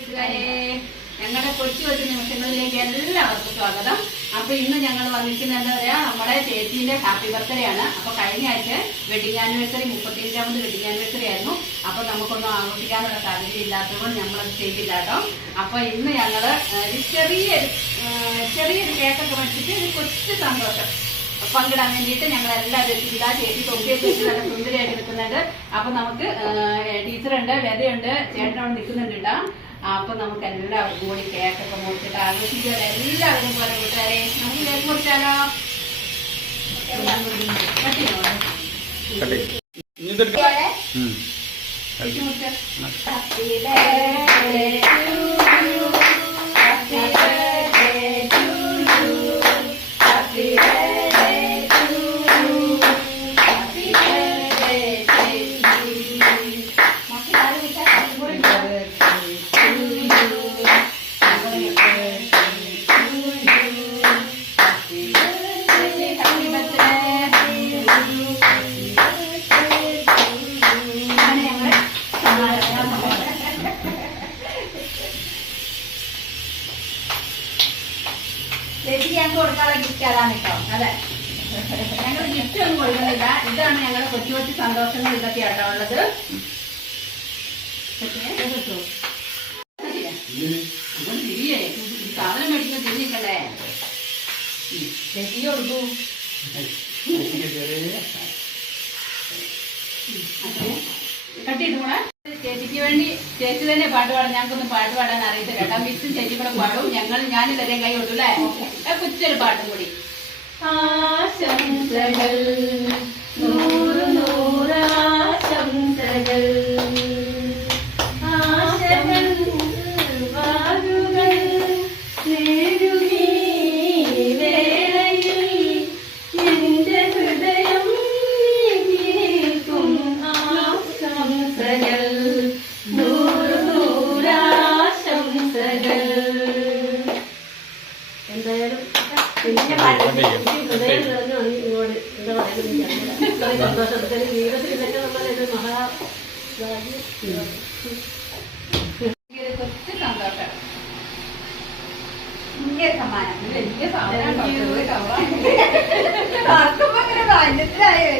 ഞങ്ങളുടെ കൊച്ചു കൊച്ചു നിമിഷങ്ങളിലേക്ക് എല്ലാവർക്കും സ്വാഗതം. അപ്പൊ ഇന്ന് ഞങ്ങൾ വന്നിരിക്കുന്നത് എന്താ പറയാ നമ്മുടെ ചേച്ചീന്റെ ഹാപ്പി ബർത്ത്ഡേ ആണ്. അപ്പൊ കഴിഞ്ഞ ആഴ്ച വെഡിങ് ആനിവേഴ്സറി മുപ്പത്തിയഞ്ചാമത് വെഡിങ് ആനിവേഴ്സറി ആയിരുന്നു. അപ്പൊ നമുക്കൊന്നും ആഘോഷിക്കാനുള്ള സാധ്യത ഇല്ലാത്തതുകൊണ്ട് നമ്മളത് ചെയ്തില്ല കേട്ടോ. അപ്പൊ ഇന്ന് ഞങ്ങൾ ഒരു ചെറിയൊരു കേക്കൊക്കെ വെച്ചിട്ട് ഒരു കൊച്ചു സന്തോഷം പങ്കിടാൻ വേണ്ടിയിട്ട് ഞങ്ങൾ എല്ലാവരും ഇതാ ചേച്ചി തൊപ്പിയൊക്കെ വെച്ച് നല്ല സുന്ദരിയായിട്ട് നിൽക്കുന്നുണ്ട്. അപ്പൊ നമുക്ക് ടീച്ചറുണ്ട് ലതയുണ്ട് ചേട്ടനോട് നിൽക്കുന്നുണ്ട് കേട്ടോ. അപ്പൊ നമുക്ക് എല്ലാവർക്കും കൂടി കേക്കൊക്കെ മുറിച്ചിട്ട് ആഘോഷിക്കാൻ എല്ലാവരും പോലെ കൂട്ടുകാരെ നമുക്ക് കേക്ക് മുറിച്ചാലോ? പറ്റിയോ? ചേച്ചിക്ക് ഞങ്ങൾക്ക് കൊടുക്കാനുള്ള ഗിഫ്റ്റ് അതാണ് കേട്ടോ. അതെ. ഞങ്ങൾ ഗിഫ്റ്റ് ഒന്നും കൊടുക്കുന്നില്ല. ഇതാണ് ഞങ്ങളുടെ കൊച്ചു കൊച്ചു സന്തോഷങ്ങൾ ഇതൊക്കെ ആട്ടോ ഉള്ളത്. സാധനം മേടിക്കുന്ന തിരിഞ്ഞിക്കണ്ടേ ചേച്ചിക്ക് കൊടുക്കൂ കട്ടിയിട്ട് കൂടെ ചേച്ചിക്ക് വേണ്ടി ചേച്ചി തന്നെ പാട്ട് പാടാൻ ഞങ്ങൾക്കൊന്നും പാട്ട് പാടാൻ അറിയത്തില്ല. കേട്ടോ? മിസ്സും ചേച്ചി കൂടെ പാടും. ഞങ്ങൾ ഞാനും തരെയും കൈ കൊട്ടു അല്ലേ? കൊച്ചൊരു പാട്ടും കൂടി. ആശംസകൾ. എന്തായാലും പിന്നെ എനിക്ക് ഹൃദയം നിറഞ്ഞു വന്നു ഇങ്ങോട്ട് എന്താ. ഇത്രയും സന്തോഷത്തിന് ജീവിതത്തിൽ ഇതൊക്കെ നമ്മളൊരു മഹാ കൊച്ചു സന്തോഷം. ഇന്ത്യ സമ്മാനം. വലിയ സാധനം. ആർക്കും അങ്ങനെ വാഞ്ഞത്തിലായോ